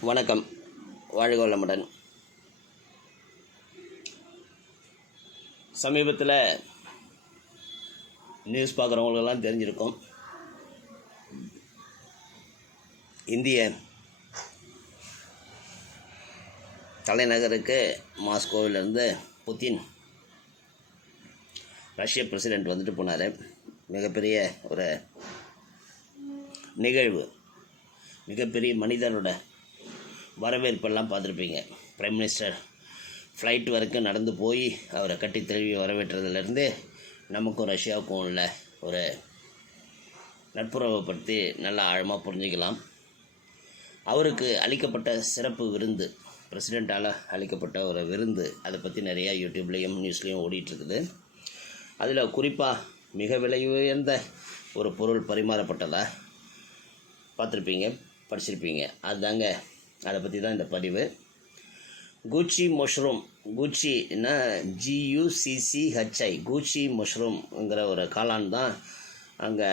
வணக்கம். வாழ்க வளமுடன். சமீபத்தில் நியூஸ் பார்க்குறவங்களுக்கெல்லாம் தெரிஞ்சிருக்கும். இந்திய தலைநகருக்கு மாஸ்கோவிலிருந்து புத்தின் ரஷ்ய பிரசிடெண்ட் வந்துட்டு போனார். மிகப்பெரிய ஒரு நிகழ்வு. மிகப்பெரிய மனிதனோட வரவேற்பெல்லாம் பார்த்துருப்பீங்க. பிரைம் மினிஸ்டர் ஃப்ளைட் வரைக்கும் நடந்து போய் அவரை கட்டி தழுவி வரவேற்றதுலேருந்து நமக்கும் ரஷ்யாவுக்கும் உள்ள ஒரு நட்புறவை பற்றி நல்லா ஆழமாக புரிஞ்சுக்கலாம். அவருக்கு அளிக்கப்பட்ட சிறப்பு விருந்து பிரசிடெண்ட்டால் அளிக்கப்பட்ட ஒரு விருந்து அதை பற்றி நிறையா யூடியூப்லேயும் நியூஸ்லேயும் ஓடிட்டுருக்குது. அதில் குறிப்பாக மிக விலை உயர்ந்த ஒரு பொருள் பரிமாறப்பட்டதாக பார்த்துருப்பீங்க படிச்சிருப்பீங்க. அதுதாங்க அதை பற்றி தான் இந்த பதிவு கூச்சி மஷ்ரூம் கூச்சின்னா ஜியூசிசிஹெச்ஐ கூச்சி மஷ்ரூம்ங்கிற ஒரு காளான் தான் அங்கே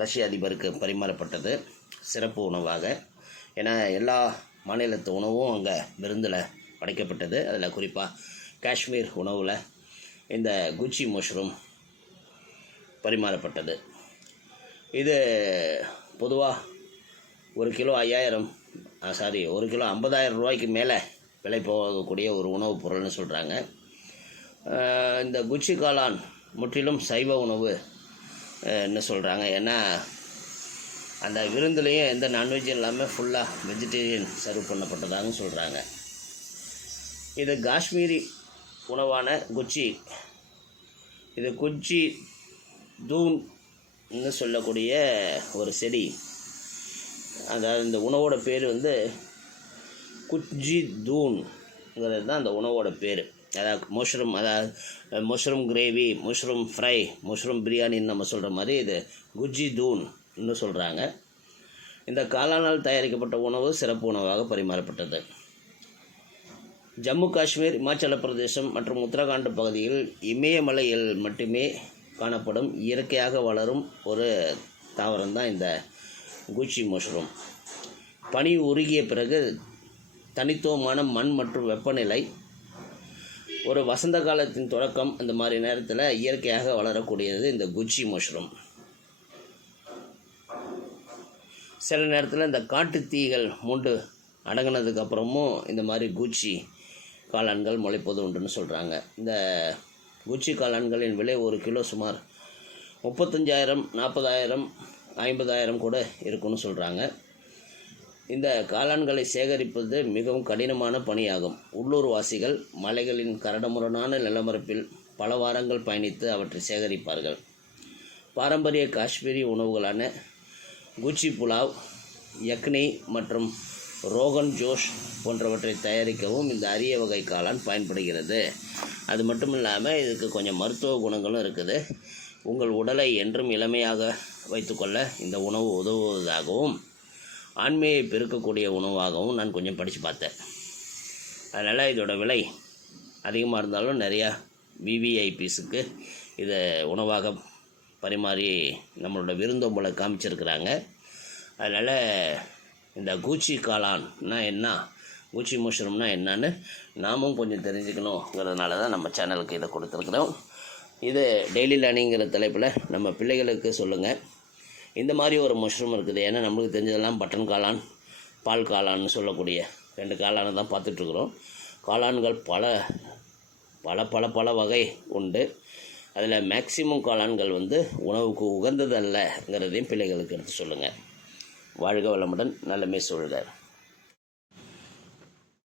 ரஷ்ய அதிபருக்கு பரிமாறப்பட்டது சிறப்பு உணவாக. ஏன்னா எல்லா மாநிலத்து உணவும் அங்கே விருந்தில் படைக்கப்பட்டது. அதில் குறிப்பாக காஷ்மீர் உணவில் இந்த குச்சி மஷ்ரூம் பரிமாறப்பட்டது. இது பொதுவாக ஒரு கிலோ ஐயாயிரம் சாரி ஒரு கிலோ ஐம்பதாயிரம் ரூபாய்க்கு மேலே விலை போகக்கூடிய ஒரு உணவுப் பொருள்னு சொல்கிறாங்க இந்த குச்சி காளான் முற்றிலும் சைவ உணவு என்ன சொல்கிறாங்க ஏன்னா அந்த விருந்துலேயும் எந்த நான்வெஜ்ஜும் இல்லாமல் ஃபுல்லாக வெஜிடேரியன் சர்வ் பண்ணப்பட்டதாகவும் சொல்கிறாங்க இது காஷ்மீரி உணவான குச்சி. இது குச்சி தூன்னு சொல்லக்கூடிய ஒரு செடி. அதாவது இந்த உணவோட பேர் வந்து குச்சி தூன்ங்கிறது தான் அந்த உணவோட பேர். அதாவது மஷ்ரூம் அதாவது mushroom gravy mushroom fry mushroom பிரியாணின்னு நம்ம சொல்கிற மாதிரி இது குஜ்ஜி தூன்னு சொல்கிறாங்க இந்த காளானால் தயாரிக்கப்பட்ட உணவு சிறப்பு உணவாக பரிமாறப்பட்டது. ஜம்மு காஷ்மீர் இமாச்சல பிரதேசம் மற்றும் உத்தரகாண்ட் பகுதியில் இமயமலையில் மட்டுமே காணப்படும். இயற்கையாக வளரும் ஒரு தாவரம் தான் இந்த குச்சி மஷ்ரூம். பனி உருகிய பிறகு தனித்துவமான மண் மற்றும் வெப்பநிலை. ஒரு வசந்த காலத்தின் தொடக்கம் அந்த மாதிரி நேரத்தில் இயற்கையாக வளரக்கூடியது இந்த குச்சி மஷ்ரூம். சில நேரத்தில் இந்த காட்டு தீகள் மூண்டு அடங்கினதுக்கப்புறமும் இந்த மாதிரி குச்சி காளான்கள் முளைப்பது உண்டுன்னு சொல்கிறாங்க இந்த குச்சி காளான்களின் விலை ஒரு கிலோ சுமார் முப்பத்தஞ்சாயிரம் நாற்பதாயிரம் ஐம்பதாயிரம் கூட இருக்குன்னு சொல்கிறாங்க இந்த காளான்களை சேகரிப்பது மிகவும் கடினமான பணியாகும். உள்ளூர் வாசிகள் மலைகளின் கரடமுரடான நிலமரப்பில் பல வாரங்கள் பயணித்து அவற்றை சேகரிப்பார்கள். பாரம்பரிய காஷ்மீரி உணவுகளான குச்சி புலாவ் யக்னி மற்றும் ரோகன் ஜோஷ் போன்றவற்றை தயாரிக்கவும் இந்த அரிய வகை காளான் பயன்படுகிறது. அது மட்டும் இல்லாமல் இதுக்கு கொஞ்சம் மருத்துவ குணங்களும் இருக்குது. உங்கள் உடலை என்றும் இளமையாக வைத்துக்கொள்ள இந்த உணவு உதவுவதாகவும் ஆண்மையை பெருக்கக்கூடிய உணவாகவும் நான் கொஞ்சம் படித்து பார்த்தேன். அதனால் இதோட விலை அதிகமாக இருந்தாலும் நிறையா விவிஐபிஸுக்கு இதை உணவாக பரிமாறி நம்மளோட விருந்தோம்பலை காமிச்சிருக்கிறாங்க. அதனால் இந்த கூச்சி காளான்னா என்ன கூச்சி மஷ்ரூம்னா என்னன்னு நாமும் கொஞ்சம் தெரிஞ்சுக்கணுங்கிறதுனால தான் நம்ம சேனலுக்கு இதை கொடுத்துருக்குறோம். இது டெய்லி லேர்னிங்கிற தலைப்பில் நம்ம பிள்ளைகளுக்கு சொல்லுங்கள் இந்த மாதிரி ஒரு மஷ்ரூம் இருக்குது. ஏன்னா நம்மளுக்கு தெரிஞ்சதெல்லாம் பட்டன் காளான் பால் காளான்னு சொல்லக்கூடிய ரெண்டு காளானை தான் பார்த்துட்ருக்குறோம். காளான்கள் பல பல பல பல வகை உண்டு. அதில் மேக்சிமம் காளான்கள் வந்து உணவுக்கு உகந்ததல்லங்கிறதையும் பிள்ளைகளுக்கு எடுத்து சொல்லுங்கள் வாழ்க வளமுடன் நல்லமே சொல்கிறார்